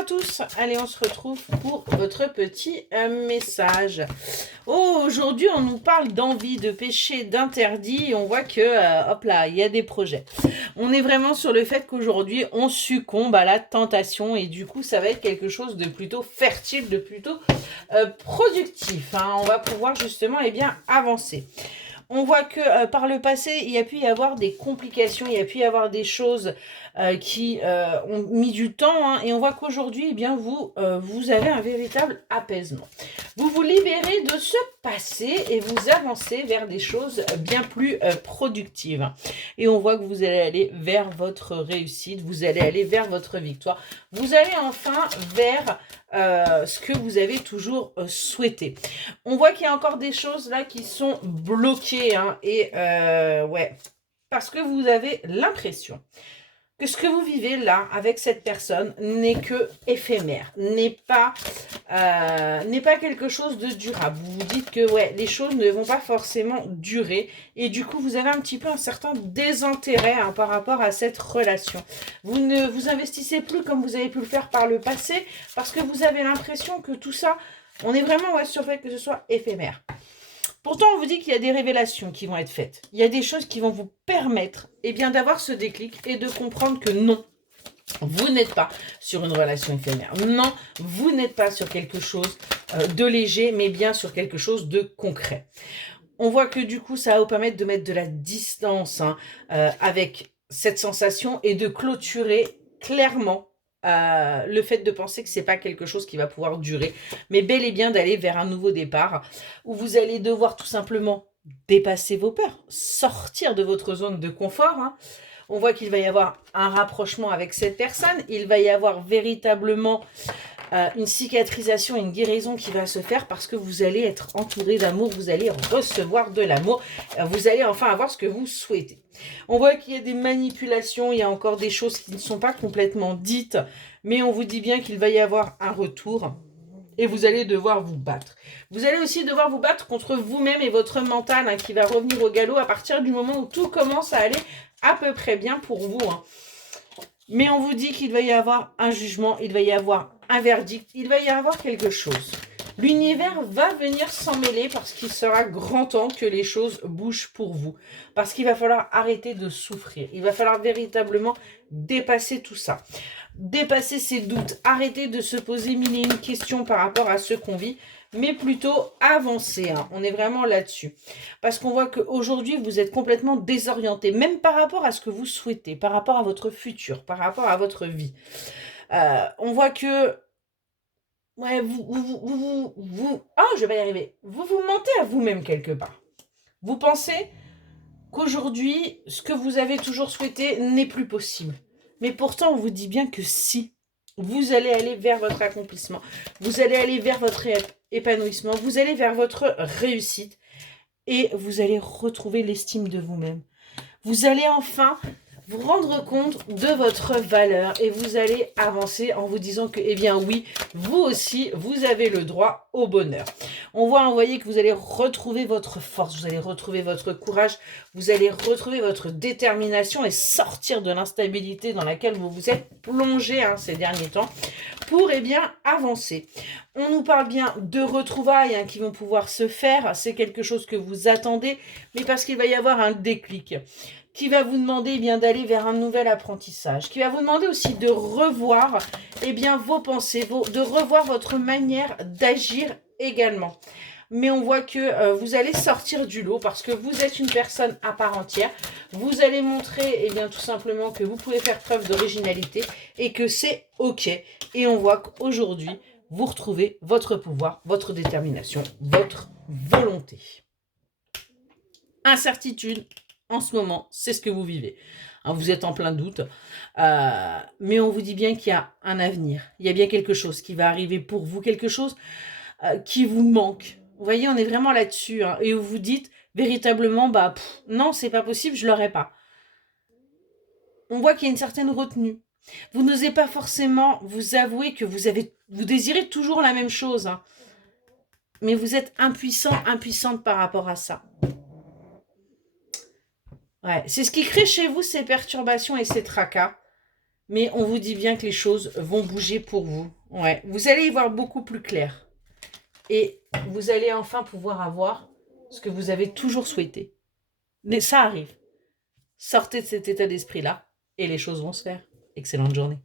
à tous, allez on se retrouve pour votre petit message. Oh, aujourd'hui on nous parle d'envie, de péché, d'interdit et on voit que, hop là, il y a des projets. On est vraiment sur le fait qu'aujourd'hui on succombe à la tentation et du coup ça va être quelque chose de plutôt fertile, de plutôt productif. Hein. On va pouvoir justement avancer. On voit que par le passé, il y a pu y avoir des complications, il y a pu y avoir des choses qui ont mis du temps. Hein, et on voit qu'aujourd'hui, vous avez un véritable apaisement. Vous vous libérez de ce passé et vous avancez vers des choses bien plus productives. Et on voit que vous allez aller vers votre réussite, vous allez aller vers votre victoire. Vous allez enfin vers ce que vous avez toujours souhaité. On voit qu'il y a encore des choses là qui sont bloquées. Hein, et ouais, parce que vous avez l'impression que ce que vous vivez là avec cette personne n'est que éphémère, n'est pas quelque chose de durable. Vous vous dites que ouais, les choses ne vont pas forcément durer et du coup vous avez un petit peu un certain désintérêt hein, par rapport à cette relation. Vous ne vous investissez plus comme vous avez pu le faire par le passé parce que vous avez l'impression que tout ça, on est vraiment sur le fait que ce soit éphémère. Pourtant, on vous dit qu'il y a des révélations qui vont être faites. Il y a des choses qui vont vous permettre d'avoir ce déclic et de comprendre que non, vous n'êtes pas sur une relation éphémère. Non, vous n'êtes pas sur quelque chose de léger, mais bien sur quelque chose de concret. On voit que du coup, ça va vous permettre de mettre de la distance hein, avec cette sensation et de clôturer clairement le fait de penser que c'est pas quelque chose qui va pouvoir durer, mais bel et bien d'aller vers un nouveau départ où vous allez devoir tout simplement dépasser vos peurs, sortir de votre zone de confort. Hein. On voit qu'il va y avoir un rapprochement avec cette personne, il va y avoir véritablement une cicatrisation, une guérison qui va se faire parce que vous allez être entouré d'amour, vous allez recevoir de l'amour, vous allez enfin avoir ce que vous souhaitez. On voit qu'il y a des manipulations, il y a encore des choses qui ne sont pas complètement dites, mais on vous dit bien qu'il va y avoir un retour et vous allez devoir vous battre. Vous allez aussi devoir vous battre contre vous-même et votre mental hein, qui va revenir au galop à partir du moment où tout commence à aller à peu près bien pour vous. Hein. Mais on vous dit qu'il va y avoir un jugement, il va y avoir un verdict, il va y avoir quelque chose. L'univers va venir s'en mêler parce qu'il sera grand temps que les choses bougent pour vous. Parce qu'il va falloir arrêter de souffrir. Il va falloir véritablement dépasser tout ça. Dépasser ses doutes, arrêter de se poser mille et une questions par rapport à ce qu'on vit, mais plutôt avancer. Hein. On est vraiment là-dessus. Parce qu'on voit qu'aujourd'hui, vous êtes complètement désorienté, même par rapport à ce que vous souhaitez, par rapport à votre futur, par rapport à votre vie. On voit que ouais, je vais y arriver. Vous vous mentez à vous-même quelque part. Vous pensez qu'aujourd'hui, ce que vous avez toujours souhaité n'est plus possible. Mais pourtant, on vous dit bien que si, vous allez aller vers votre accomplissement, vous allez aller vers votre épanouissement, vous allez vers votre réussite et vous allez retrouver l'estime de vous-même. Vous allez enfin vous rendre compte de votre valeur et vous allez avancer en vous disant que, eh bien oui, vous aussi, vous avez le droit au bonheur. On voyez que vous allez retrouver votre force, vous allez retrouver votre courage, vous allez retrouver votre détermination et sortir de l'instabilité dans laquelle vous vous êtes plongé hein, ces derniers temps pour, avancer. On nous parle bien de retrouvailles hein, qui vont pouvoir se faire, c'est quelque chose que vous attendez, mais parce qu'il va y avoir un déclic qui va vous demander d'aller vers un nouvel apprentissage, qui va vous demander aussi de revoir vos pensées, de revoir votre manière d'agir également. Mais on voit que vous allez sortir du lot parce que vous êtes une personne à part entière. Vous allez montrer tout simplement que vous pouvez faire preuve d'originalité et que c'est OK. Et on voit qu'aujourd'hui, vous retrouvez votre pouvoir, votre détermination, votre volonté. Incertitude. En ce moment, c'est ce que vous vivez. Hein, vous êtes en plein doute, mais on vous dit bien qu'il y a un avenir. Il y a bien quelque chose qui va arriver pour vous, quelque chose qui vous manque. Vous voyez, on est vraiment là-dessus. Hein, et vous vous dites véritablement, non, c'est pas possible, je l'aurai pas. On voit qu'il y a une certaine retenue. Vous n'osez pas forcément vous avouer que vous désirez toujours la même chose. Hein, mais vous êtes impuissante par rapport à ça. Ouais, c'est ce qui crée chez vous ces perturbations et ces tracas. Mais on vous dit bien que les choses vont bouger pour vous. Ouais, vous allez y voir beaucoup plus clair. Et vous allez enfin pouvoir avoir ce que vous avez toujours souhaité. Mais ça arrive. Sortez de cet état d'esprit-là et les choses vont se faire. Excellente journée.